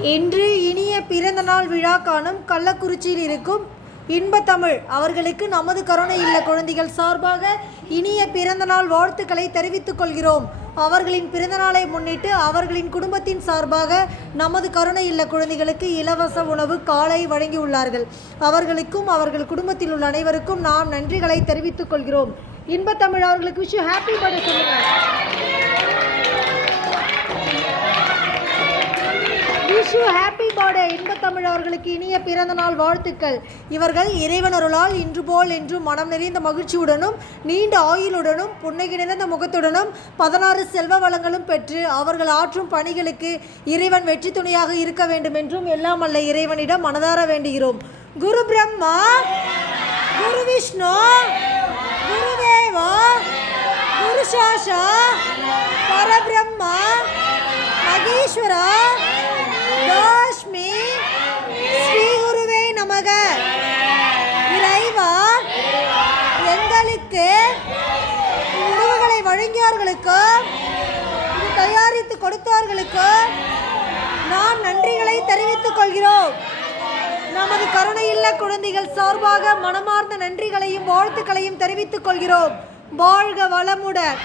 இன்று இனிய பிறந்தநாள் விழா காணும் கள்ளக்குறிச்சியில் இருக்கும் இன்பத்தமிழ் அவர்களுக்கு நமது கருணை இல்ல குழந்தைகள் சார்பாக இனிய பிறந்தநாள் வாழ்த்துக்களை தெரிவித்துக் கொள்கிறோம். அவர்களின் பிறந்தநாளை முன்னிட்டு அவர்களின் குடும்பத்தின் சார்பாக நமது கருணை இல்ல குழந்தைகளுக்கு இலவச உணவு காலை வழங்கியுள்ளார்கள். அவர்களுக்கும் அவர்கள் குடும்பத்தில் உள்ள அனைவருக்கும் நாம் நன்றிகளை தெரிவித்துக் கொள்கிறோம். இன்பத்தமிழ் அவர்களுக்கு விஷ் யூ ஹாப்பி பர்த்டே சொல்லுங்கள். Wish you happy birthday. Inbathamizh அவர்களுக்கு இனிய பிறந்த நாள் வாழ்த்துக்கள். இவர்கள் இறைவனருளால் இன்று போல் என்றும் மனம் நிறைந்த மகிழ்ச்சியுடனும் நீண்ட ஆயுளுடனும் புன்னகை நிறைந்த முகத்துடனும் 16 செல்வ வளங்களும் பெற்று அவர்கள் ஆற்றும் பணிகளுக்கு இறைவன் வெற்றி துணையாக இருக்க வேண்டும் என்றும் எல்லாம் அல்ல இறைவனிடம் மனதார வேண்டுகிறோம். குரு பிரம்மா, குரு விஷ்ணு, குரு தேவா, குரு சாஷா, பரபிரம்மா, மகேஸ்வரா, லட்சுமி, ஸ்ரீ குருவே நமக. இறைவா, எங்களுக்கு உணவுகளை வழங்கியவர்களுக்கு தயாரித்து கொடுத்தவர்களுக்கு நாம் நன்றிகளை தெரிவித்துக் கொள்கிறோம். நமது கருணையுள்ள குழந்தைகள் சார்பாக மனமார்ந்த நன்றிகளையும் வாழ்த்துக்களையும் தெரிவித்துக் கொள்கிறோம். வாழ்க வளமுடன்.